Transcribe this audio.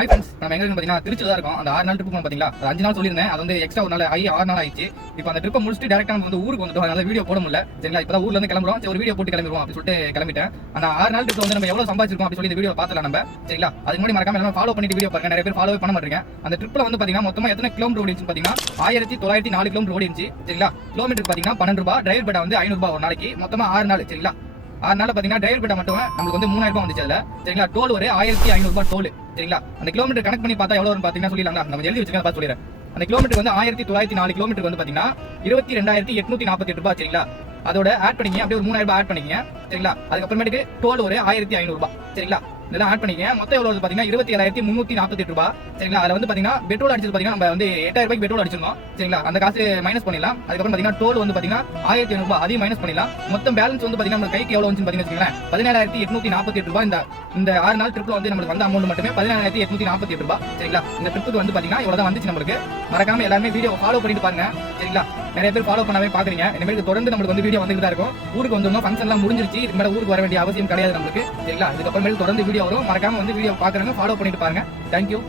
Hi friends, நம்ம எங்க பார்த்தீங்கன்னா திருச்சி தான் இருக்கோம். அந்த 6 நாள் ட்ரிப் பார்த்தீங்களா, அது 5 நாள் சொல்லியிருந்தேன். அது வந்து எக்ஸ்ட்ரா ஒரு நாள் 6 நாள் ஆயிடுச்சு. இப்போ அந்த ட்ரிப்பை முடிச்சுட்டு டேரக்டா நம்ம வந்து ஊருக்கு வந்துட்டோம். அதனால வீடியோ போட முடியல. சரிங்களா, இப்போ தான் ஊர்ல இருந்து கிளம்புறோம். சரி, ஒரு வீடியோ போட்டு கிளம்பிடுவோம் அப்படின்னு சொல்லிட்டு கிளம்பிட்டேன். அந்த 6 நாள் ட்ரிப் வந்து நம்ம எவ்வளவு சம்பாதிச்சிருக்கோம் அப்படின்னு சொல்லி இந்த வீடியோ பார்த்துலாம் நம்ம. சரிங்களா, அதுக்கு முன்னாடி மறக்காம எல்லாரும் ஃபாலோ பண்ணிட்டு வீடியோ பாருங்க. நிறைய பேர் ஃபாலோவே பண்ண மாட்டீங்க. அந்த ட்ரிப்ல வந்து பார்த்தீங்கன்னா மொத்தமா எத்தனை கிலோமீட்டர் ஓடிச்சு பார்த்தீங்கன்னா 1904 கிலோமீட்டர் ஓடிச்சு. சரிங்களா, கிலோமீட்டர் பார்த்தீங்கன்னா 12 ரூபாய், டிரைவர் பேட்டா வந்து 500 ரூபாய் ஒரு நாளைக்கு. மொத்தமா 6 நாள். சரிங்களா, 6 நாள் பார்த்தீங்கன்னா டிரைவர் பேட்டா மட்டும் நம்மளுக்கு வந்து 3000 ரூபாய் வந்துச்சு. அதுல சரிங்களா, டோல் ஒரு 1500 ரூபாய் டோல். சரிங்களா, அந்த கிலோமீட்டர் கனெக்ட் பண்ணி பார்த்தா எவ்வளவு பார்த்தீங்கன்னா சொல்லிடலாம். நம்ம எழுதி வச்சுக்கலாம், பார்த்து சொல்லிடுறேன். அந்த கிலோமீட்டர் வந்து 1904 கிலோமீட்டர் வந்து பார்த்தீங்கன்னா 22,848 ரூபாய். சரிங்களா, அதோட ஆட் பண்ணிங்க, அப்படியே ஒரு 3000 ரூபாய் ஆட் பண்ணிங்க. சரிங்களா, அதுக்கப்புறமேட்டுக்கு டோல் ஒரு 1500 ரூபாய். சரிங்களா, இதெல்லாம் ஆட் பண்ணிங்க. மொத்தம் எவ்வளவு பார்த்தீங்கன்னா 27,348 ரூபாய். சரிங்களா, அதுல வந்து பார்த்தீங்கன்னா பெட்ரோல் அடிச்சது பார்த்தீங்கன்னா நம்ம வந்து 8000 ரூபாய்க்கு பெட்ரோல் அடிச்சிருந்தோம். சரிங்களா, அந்த காசு மைனஸ் பண்ணிடலாம். அதுக்கப்புறம் பார்த்தீங்கன்னா டோல் வந்து பார்த்தீங்கன்னா 1500 ரூபாய், அதையும் மைனஸ் பண்ணிடலாம். மொத்தம் பேலன்ஸ் வந்து பார்த்தீங்கன்னா நம்ம கைக்கு எவ்வளவு வந்து பார்த்தீங்கன்னா 17,848 ரூபாய். இந்த 6 நாள் ட்ரிப்ல வந்து நமக்கு வந்த அமௌண்ட் மட்டுமே 17,848 ரூபாய். சரிங்களா, இந்த ட்ரிப்புக்கு வந்து பார்த்தீங்கன்னா இவ்வளவு தான் வந்துச்சு நம்மளுக்கு. மறக்காம எல்லாருமே வீடியோ ஃபாலோ பண்ணிட்டு பாருங்க. சரிங்களா, நிறைய பேர் ஃபாலோ பண்ணாவே பாக்குறீங்க. இனிமேல் தொடர்ந்து நம்மளுக்கு வந்து வீடியோ வந்துட்டு தான் இருக்கும். ஊருக்கு வந்தோம், ஃபங்க்ஷன் எல்லாம் முடிஞ்சிருச்சு. இதுக்கு மேல ஊருக்கு வர வேண்டிய அவசியம் கிடையாது நமக்கு. சரிங்களா, இதுக்கப்புறமேல் தொடர்ந்து வீடியோ வரும். மறக்காம வந்து வீடியோ பாக்குறவங்க ஃபாலோ பண்ணிட்டு பாருங்க. தேங்க்யூ.